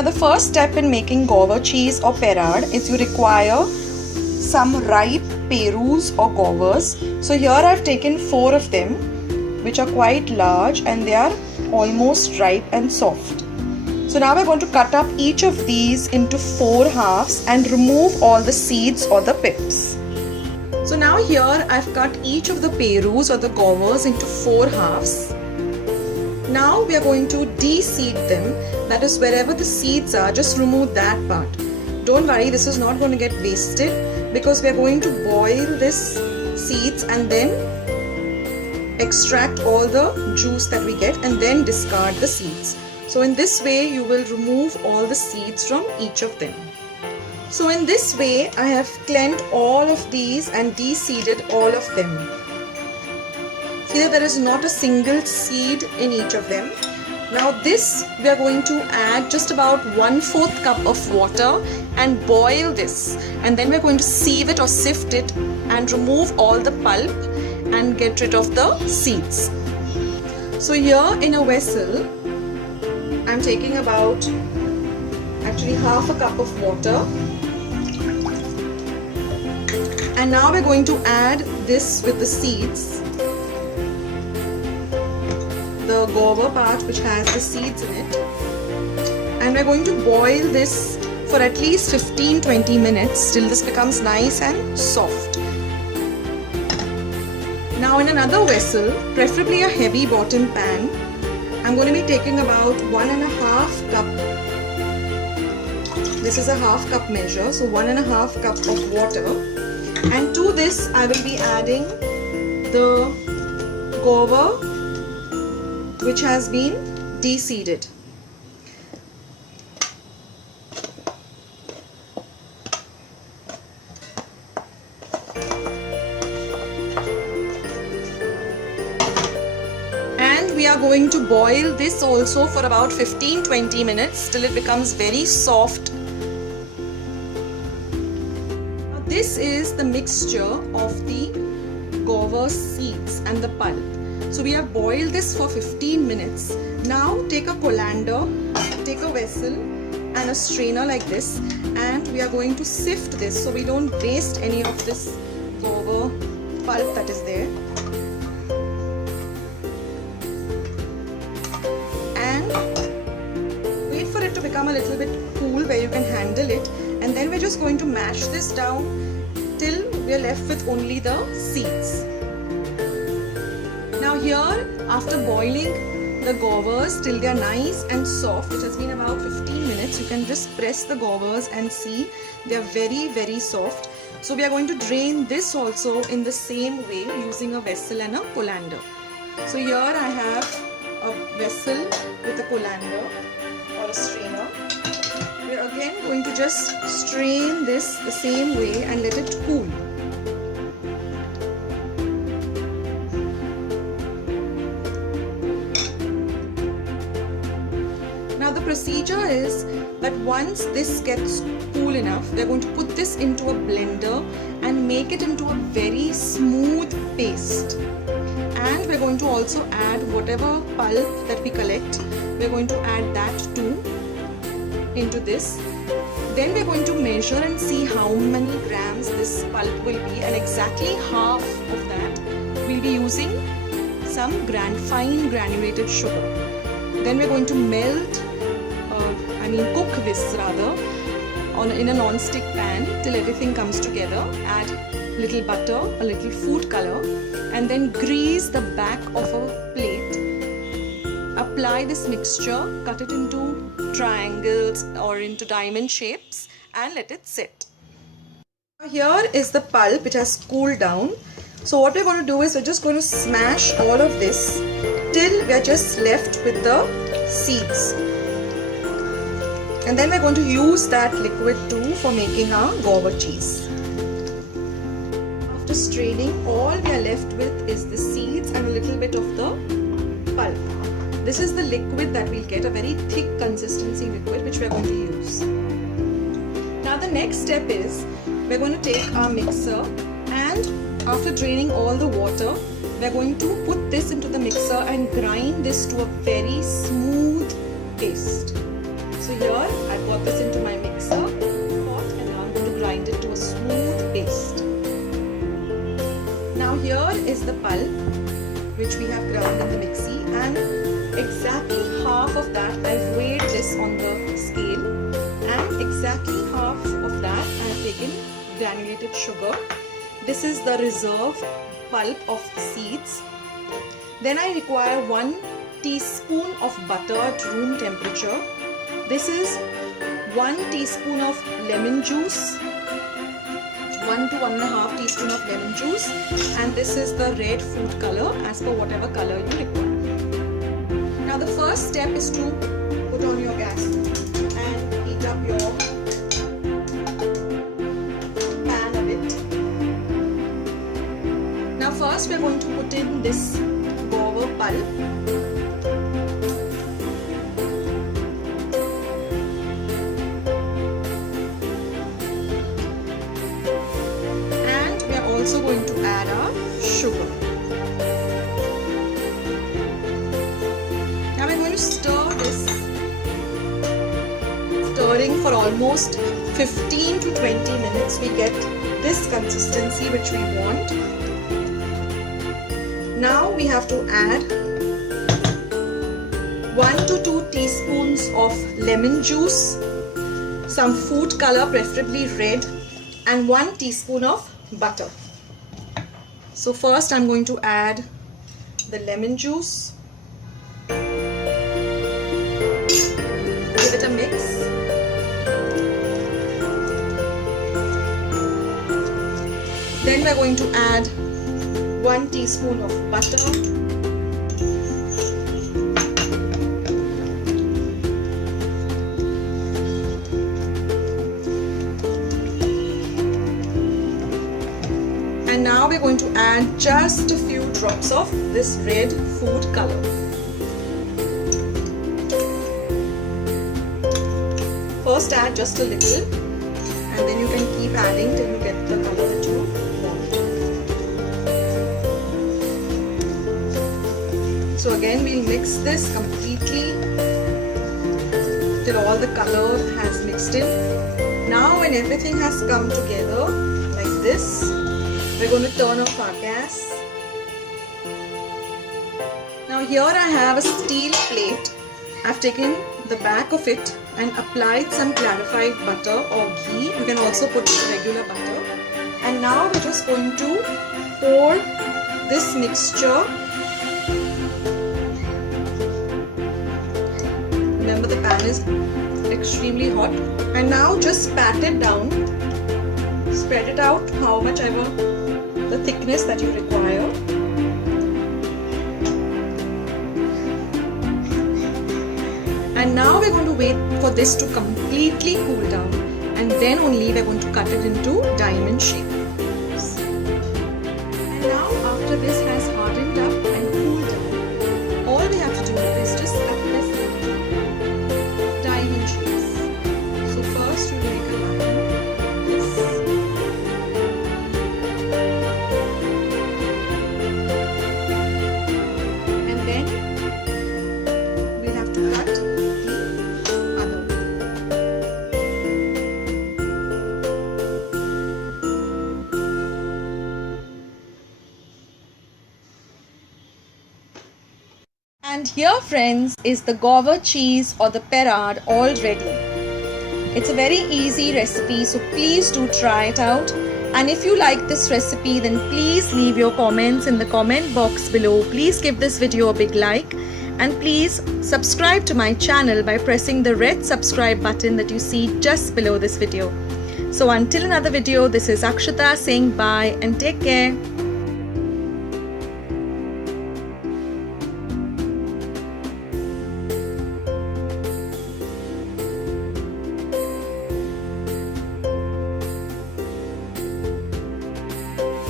Now the first step in making Gauva cheese or Perad is you require some ripe perus or guavas. So here I've taken 4 of them, which are quite large and they are almost ripe and soft. So now we're going to cut up each of these into 4 halves and remove all the seeds or the pips. So now here I've cut each of the perus or the guavas into 4 halves. Now we are going to de-seed them, that is wherever the seeds are, just remove that part. Don't worry, this is not going to get wasted because we are going to boil this seeds and then extract all the juice that we get and then discard the seeds. So in this way you will remove all the seeds from each of them. So in this way I have cleaned all of these and de-seeded all of them. See that there is not a single seed in each of them. Now this we are going to add just about 1/4 cup of water and boil this, and then we are going to sieve it or sift it and remove all the pulp and get rid of the seeds. So here in a vessel I am taking about actually half a cup of water, and now we are going to add this with the seeds, the guava part which has the seeds in it, and we're going to boil this for at least 15-20 minutes till this becomes nice and soft. Now in another vessel, preferably a heavy bottom pan, I'm going to be taking about 1.5 cup. This is a half cup measure, so 1.5 cup of water, and to this I will be adding the guava which has been de-seeded. And we are going to boil this also for about 15-20 minutes till it becomes very soft. Now this is the mixture of the guava seeds and the pulp. So we have boiled this for 15 minutes. Now take a colander, take a vessel and a strainer like this, and we are going to sift this so we don't waste any of this guava pulp that is there. And wait for it to become a little bit cool where you can handle it, and then we're just going to mash this down till we are left with only the seeds. Now here, after boiling the guavas till they are nice and soft, which has been about 15 minutes, you can just press the guavas and see they are very soft. So we are going to drain this also in the same way using a vessel and a colander. So here I have a vessel with a colander or a strainer. We are again going to just strain this the same way and let it cool. Now the procedure is that once this gets cool enough, we are going to put this into a blender and make it into a very smooth paste. And we are going to also add whatever pulp that we collect, we are going to add that too into this. Then we are going to measure and see how many grams this pulp will be, and exactly half of that we'll be using some fine granulated sugar. Then we are going to cook this rather in a non-stick pan till everything comes together. Add little butter, a little food color, and then grease the back of a plate. Apply this mixture, cut it into triangles or into diamond shapes, and let it sit. Here is the pulp which has cooled down. So what we're going to do is we're just going to smash all of this till we're just left with the seeds. And then we're going to use that liquid too for making our Gauva cheese. After straining, all we are left with is the seeds and a little bit of the pulp. This is the liquid that we'll get, a very thick consistency liquid which we're going to use. Now the next step is we're going to take our mixer, and after draining all the water, we're going to put this into the mixer and grind this to a very smooth paste. So here I've got this into my mixer pot and now I'm going to grind it to a smooth paste. Now here is the pulp which we have ground in the mixie, and exactly half of that I've weighed this on the scale, and exactly half of that I have taken granulated sugar. This is the reserve pulp of seeds. Then I require 1 teaspoon of butter at room temperature. This is 1 teaspoon of lemon juice, 1 to 1.5 teaspoon of lemon juice, and this is the red food color as per whatever color you require. Now the first step is to put on your gas and heat up your pan a bit. Now first we are going to put in this guava pulp. And we are also going to add our sugar. Now we are going to stir this, stirring for almost 15 to 20 minutes. We get this consistency which we want. Now we have to add 1 to 2 teaspoons of lemon juice, some food color, preferably red, and 1 teaspoon of butter. So first I'm going to add the lemon juice. Give it a mix. Then we're going to add 1 teaspoon of butter, and now we're going to add just a few drops of this red food color. First add just a little, and then you can keep adding till you get the color that you want. So again we'll mix this completely till all the color has mixed in. Now when everything has come together like this, we're going to turn off our gas. Now here I have a steel plate. I've taken the back of it and applied some clarified butter or ghee. You can also put regular butter. And now we're just going to pour this mixture. Remember, the pan is extremely hot. And now just pat it down. Spread it out how much ever the thickness that you require. And now we're going to wait for this to completely cool down, and then only we're going to cut it into diamond shape. And now after this has hardened up and cooled down, all we have to do is just cut this into diamond shapes. So first we make a line like this. And then we have to cut And here, friends, is the Gauva cheese or the Perad all ready. It's a very easy recipe, so please do try it out. And if you like this recipe, then please leave your comments in the comment box below. Please give this video a big like, and please subscribe to my channel by pressing the red subscribe button that you see just below this video. So until another video, this is Akshata saying bye and take care.